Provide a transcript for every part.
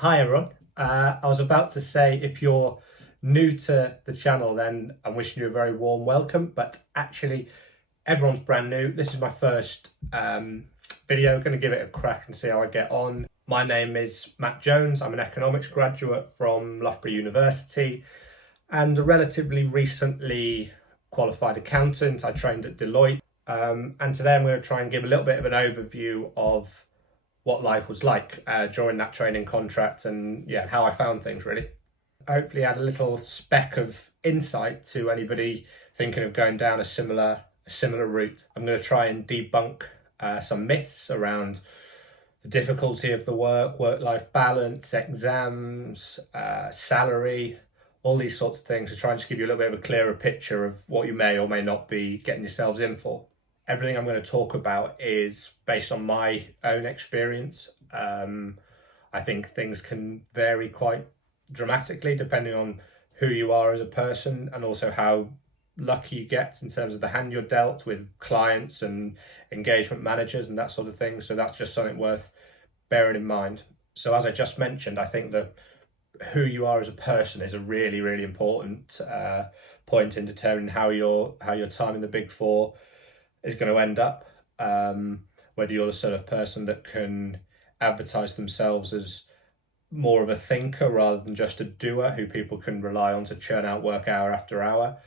Hi everyone. I was about to say if you're new to the channel, then I'm wishing you a very warm welcome, but actually everyone's brand new. This is my first video. Going to give it a crack and see how I get on. My name is Matt Jones. I'm an economics graduate from Loughborough University and a relatively recently qualified accountant. I trained at Deloitte, and today I'm going to try and give a little bit of an overview of what life was like during that training contract and how I found things really. Hopefully add a little speck of insight to anybody thinking of going down a similar route. I'm going to try and debunk some myths around the difficulty of the work-life balance, exams, salary, all these sorts of things, to try and just give you a little bit of a clearer picture of what you may or may not be getting yourselves in for. Everything I'm going to talk about is based on my own experience. I think things can vary quite dramatically depending on who you are as a person and also how lucky you get in terms of the hand you're dealt with clients and engagement managers and that sort of thing. So that's just something worth bearing in mind. So as I just mentioned, I think that who you are as a person is a really, really important point in determining how your time in the Big Four is going to end up, whether you're the sort of person that can advertise themselves as more of a thinker rather than just a doer who people can rely on to churn out work hour after hour,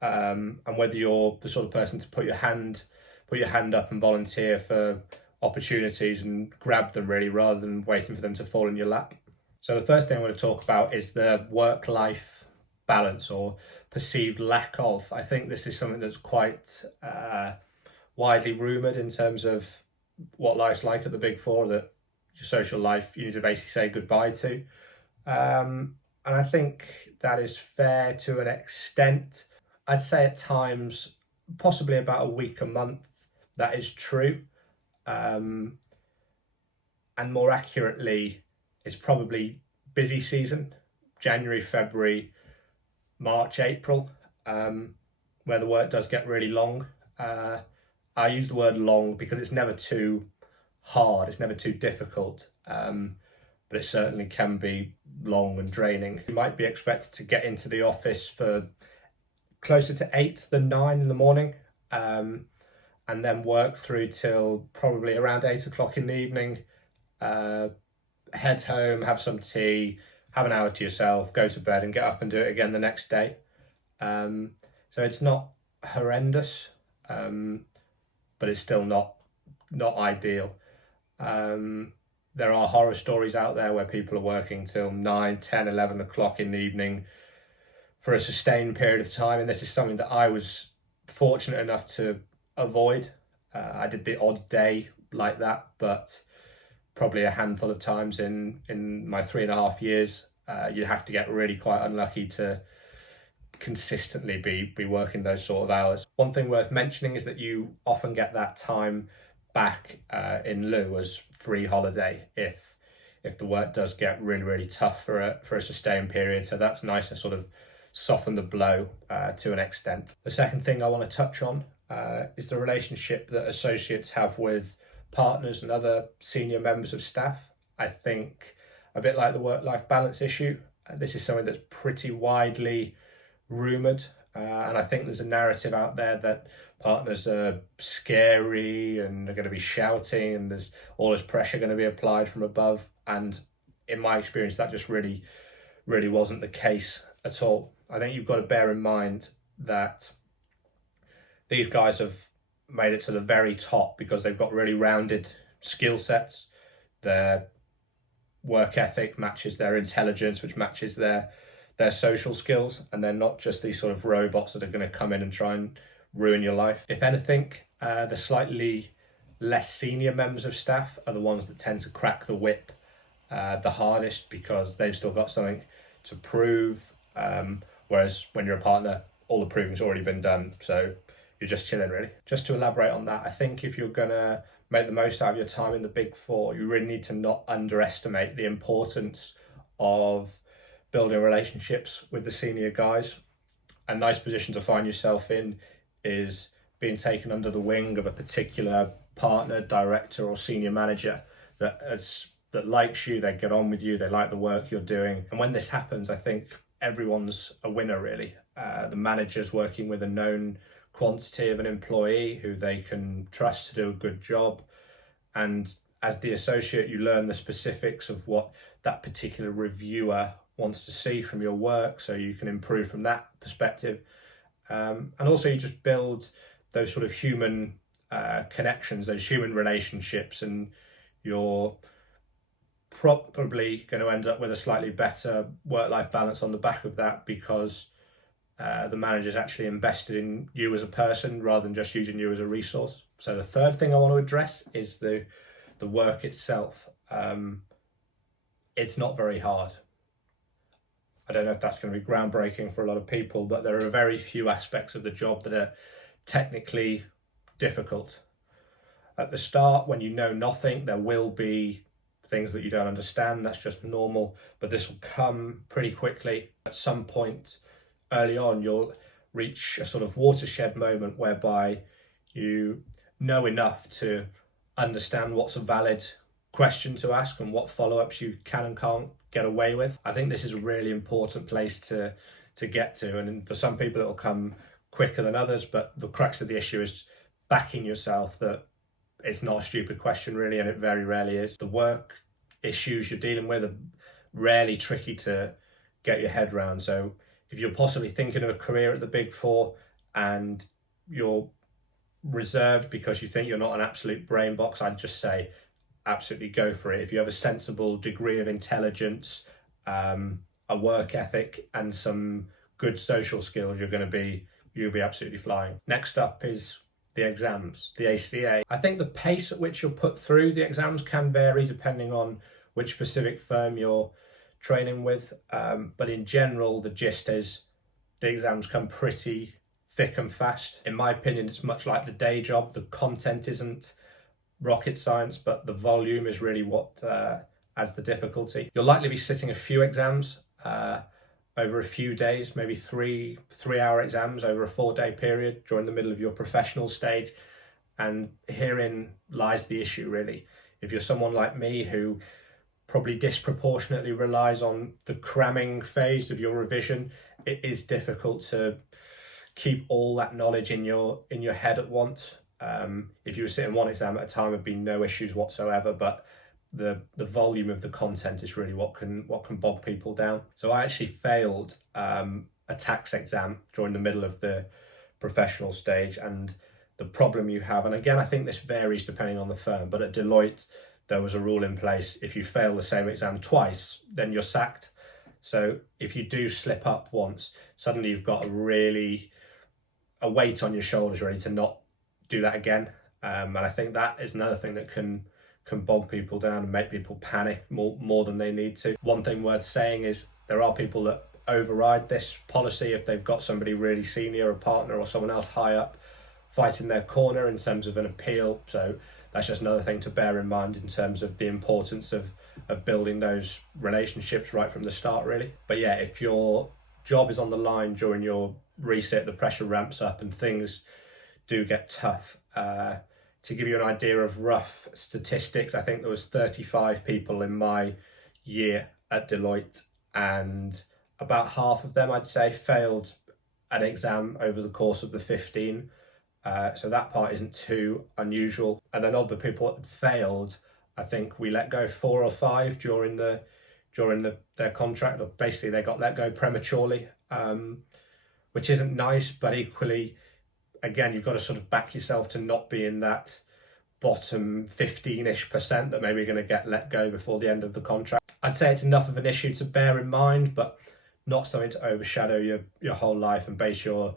and whether you're the sort of person to put your hand up and volunteer for opportunities and grab them really rather than waiting for them to fall in your lap. So the first thing I want to talk about is the work-life balance or perceived lack of. I think this is something that's quite widely rumoured in terms of what life's like at the Big Four, that your social life you need to basically say goodbye to. And I think that is fair to an extent. I'd say at times, possibly about a week, a month, that is true. And more accurately, it's probably busy season, January, February, March, April, where the work does get really long. I use the word long because it's never too hard, it's never too difficult, but it certainly can be long and draining. You might be expected to get into the office for closer to 8 than 9 in the morning, and then work through till probably around 8 o'clock in the evening, head home, have some tea, have an hour to yourself, go to bed and get up and do it again the next day. So it's not horrendous, but it's still not ideal. There are horror stories out there where people are working till 9, 10, 11 o'clock in the evening for a sustained period of time, and this is something that I was fortunate enough to avoid. I did the odd day like that, but probably a handful of times in my 3.5 years. You'd have to get really quite unlucky to consistently be working those sort of hours. One thing worth mentioning is that you often get that time back in lieu as free holiday if the work does get really, really tough for a sustained period. So that's nice to sort of soften the blow to an extent. The second thing I want to touch on is the relationship that associates have with partners and other senior members of staff. I think a bit like the work-life balance issue, this is something that's pretty widely rumoured, and I think there's a narrative out there that partners are scary and are going to be shouting and there's all this pressure going to be applied from above, and in my experience that just really wasn't the case at all. I think you've got to bear in mind that these guys have made it to the very top because they've got really rounded skill sets. Their work ethic matches their intelligence, which matches their social skills, and they're not just these sort of robots that are going to come in and try and ruin your life. If anything, the slightly less senior members of staff are the ones that tend to crack the whip the hardest because they've still got something to prove, whereas when you're a partner, all the proving's already been done, so you're just chilling really. Just to elaborate on that, I think if you're gonna make the most out of your time in the Big Four, you really need to not underestimate the importance of building relationships with the senior guys. A nice position to find yourself in is being taken under the wing of a particular partner, director or senior manager that has that likes you, they get on with you, they like the work you're doing. And when this happens, I think everyone's a winner, really. The manager's working with a known quantity of an employee who they can trust to do a good job. And as the associate, you learn the specifics of what that particular reviewer wants to see from your work, so you can improve from that perspective. And also you just build those sort of human connections, those human relationships, and you're probably going to end up with a slightly better work-life balance on the back of that, because the manager's actually invested in you as a person rather than just using you as a resource. So the third thing I want to address is the work itself. It's not very hard. I don't know if that's going to be groundbreaking for a lot of people, but there are very few aspects of the job that are technically difficult. At the start, when you know nothing, there will be things that you don't understand. That's just normal, but this will come pretty quickly. At some point early on, you'll reach a sort of watershed moment whereby you know enough to understand what's a valid question to ask and what follow-ups you can and can't get away with. I think this is a really important place to get to, and for some people it'll come quicker than others, but the crux of the issue is backing yourself that it's not a stupid question really, and it very rarely is. The work issues you're dealing with are rarely tricky to get your head around. So if you're possibly thinking of a career at the Big Four and you're reserved because you think you're not an absolute brain box, I'd just say absolutely go for it. If you have a sensible degree of intelligence, a work ethic, and some good social skills, you'll be absolutely flying. Next up is the exams, the ACA. I think the pace at which you're put through the exams can vary depending on which specific firm you're training with, but in general the gist is the exams come pretty thick and fast. In my opinion, it's much like the day job. The content isn't rocket science, but the volume is really what adds the difficulty. You'll likely be sitting a few exams over a few days, maybe three-hour exams over a 4-day period during the middle of your professional stage. And herein lies the issue, really. If you're someone like me who probably disproportionately relies on the cramming phase of your revision, it is difficult to keep all that knowledge in your head at once. If you were sitting one exam at a time, there'd be no issues whatsoever, but the volume of the content is really what can bog people down. So I actually failed a tax exam during the middle of the professional stage, and the problem you have, and again I think this varies depending on the firm, but at Deloitte there was a rule in place: if you fail the same exam twice, then you're sacked. So if you do slip up once, suddenly you've got a weight on your shoulders ready to not do that again. And I think that is another thing that can bog people down and make people panic more than they need to. One thing worth saying is there are people that override this policy if they've got somebody really senior, a partner or someone else high up fighting their corner in terms of an appeal. So that's just another thing to bear in mind in terms of the importance of building those relationships right from the start, really. But yeah, if your job is on the line during your reset, the pressure ramps up and things do get tough. To give you an idea of rough statistics, I think there was 35 people in my year at Deloitte, and about half of them, I'd say, failed an exam over the course of the 15. So that part isn't too unusual. And then of the people that failed, I think we let go 4 or 5 during their contract, or basically they got let go prematurely, which isn't nice, but equally, again, you've got to sort of back yourself to not be in that bottom 15-ish% that maybe are going to get let go before the end of the contract. I'd say it's enough of an issue to bear in mind, but not something to overshadow your whole life and base your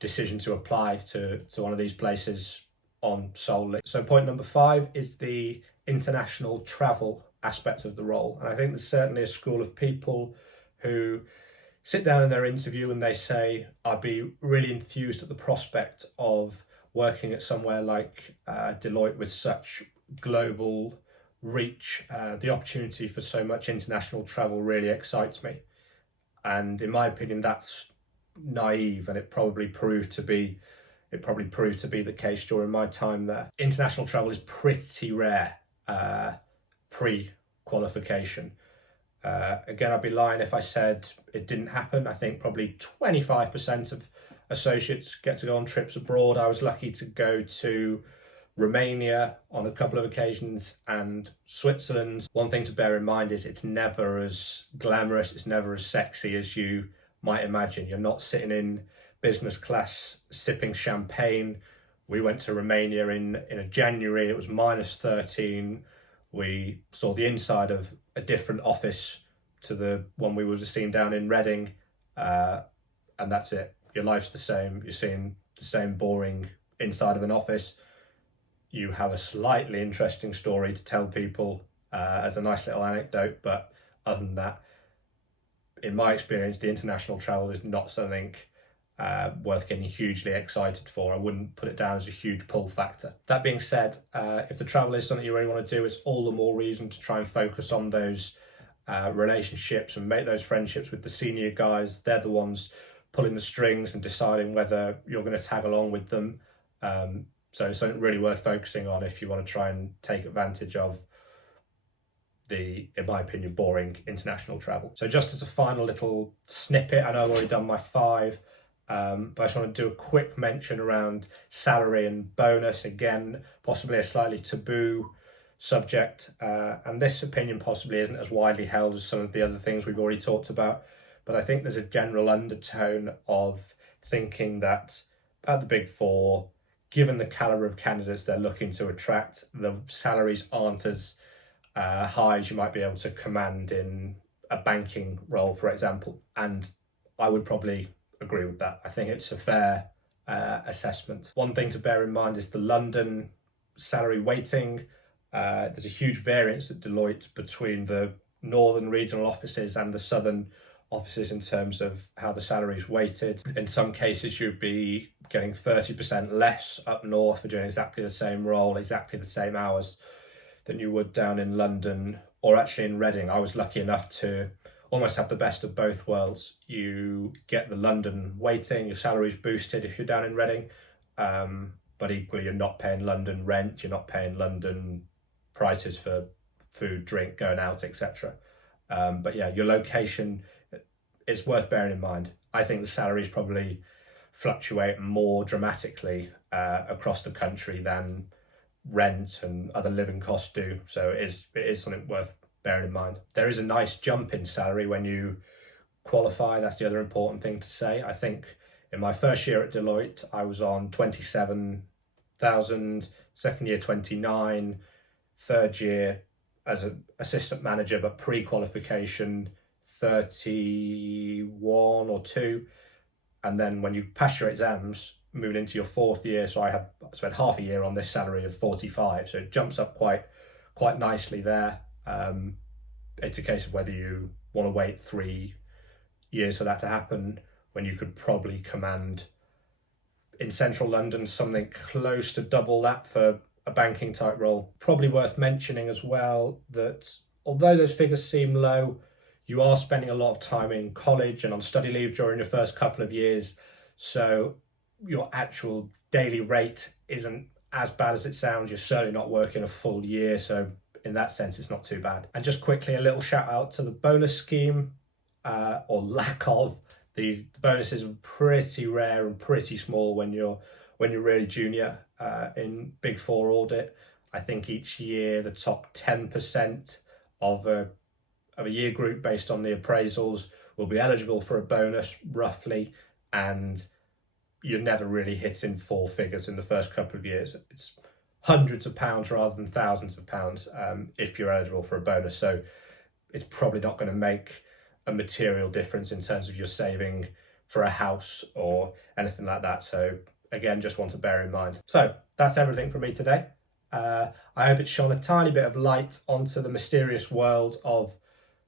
decision to apply to one of these places on solely. So point number 5 is the international travel aspect of the role. And I think there's certainly a school of people who sit down in their interview and they say, I'd be really enthused at the prospect of working at somewhere like Deloitte with such global reach. The opportunity for so much international travel really excites me. And in my opinion, that's naive, and it probably proved to be the case during my time there. International travel is pretty rare qualification. Again, I'd be lying if I said it didn't happen. I think probably 25% of associates get to go on trips abroad. I was lucky to go to Romania on a couple of occasions and Switzerland. One thing to bear in mind is it's never as glamorous, it's never as sexy as you might imagine. You're not sitting in business class sipping champagne. We went to Romania in January, it was -13. We saw the inside of a different office to the one we would have seen down in Reading, and that's it. Your life's the same. You're seeing the same boring inside of an office. You have a slightly interesting story to tell people as a nice little anecdote, but other than that, in my experience, the international travel is not something worth getting hugely excited for. I wouldn't put it down as a huge pull factor. That being said, if the travel is something you really want to do, it's all the more reason to try and focus on those relationships and make those friendships with the senior guys. They're the ones pulling the strings and deciding whether you're going to tag along with them. So it's something really worth focusing on if you want to try and take advantage of the, in my opinion, boring international travel. So just as a final little snippet, I know I've already done my 5, but I just want to do a quick mention around salary and bonus. Again, possibly a slightly taboo subject, and this opinion possibly isn't as widely held as some of the other things we've already talked about, but I think there's a general undertone of thinking that at the Big Four, given the calibre of candidates they're looking to attract, the salaries aren't as high as you might be able to command in a banking role, for example. And I would probably agree with that. I think it's a fair assessment. One thing to bear in mind is the London salary weighting. There's a huge variance at Deloitte between the northern regional offices and the southern offices in terms of how the salary is weighted. In some cases, you'd be getting 30% less up north for doing exactly the same role, exactly the same hours than you would down in London, or actually in Reading. I was lucky enough to almost have the best of both worlds. You get the London weighting, your salary's boosted if you're down in Reading, but equally you're not paying London rent, you're not paying London prices for food, drink, going out, etc. But yeah, your location, it's worth bearing in mind. I think the salaries probably fluctuate more dramatically across the country than rent and other living costs do. So it is something worth bearing in mind. There is a nice jump in salary when you qualify. That's the other important thing to say. I think in my first year at Deloitte, I was on 27,000, second year 29, third year as an assistant manager, but pre-qualification 31 or 2. And then when you pass your exams, moving into your 4th year, so I spent half a year on this salary of 45, so it jumps up quite nicely there. It's a case of whether you want to wait 3 years for that to happen, when you could probably command in central London something close to double that for a banking type role. Probably worth mentioning as well that although those figures seem low, you are spending a lot of time in college and on study leave during your first couple of years, so your actual daily rate isn't as bad as it sounds. You're certainly not working a full year, so in that sense it's not too bad. And just quickly, a little shout out to the bonus scheme, or lack of. These bonuses are pretty rare and pretty small when you're really junior in Big Four audit. I think each year the top 10% of a year group based on the appraisals will be eligible for a bonus roughly, and you're never really hitting 4 figures in the first couple of years. It's hundreds of pounds rather than thousands of pounds if you're eligible for a bonus. So it's probably not going to make a material difference in terms of your saving for a house or anything like that. So again, just want to bear in mind. So that's everything from me today. I hope it's shone a tiny bit of light onto the mysterious world of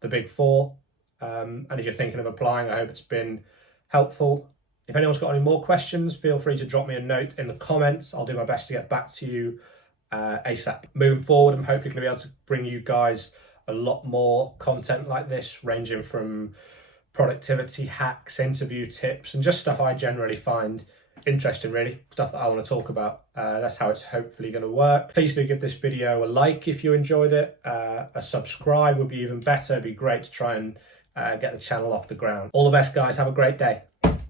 the Big Four. And if you're thinking of applying, I hope it's been helpful. If anyone's got any more questions, feel free to drop me a note in the comments. I'll do my best to get back to you ASAP. Moving forward, I'm hoping to be able to bring you guys a lot more content like this, ranging from productivity hacks, interview tips, and just stuff I generally find interesting, really. Stuff that I want to talk about. That's how it's hopefully going to work. Please do give this video a like if you enjoyed it. A subscribe would be even better. It'd be great to try and get the channel off the ground. All the best, guys. Have a great day.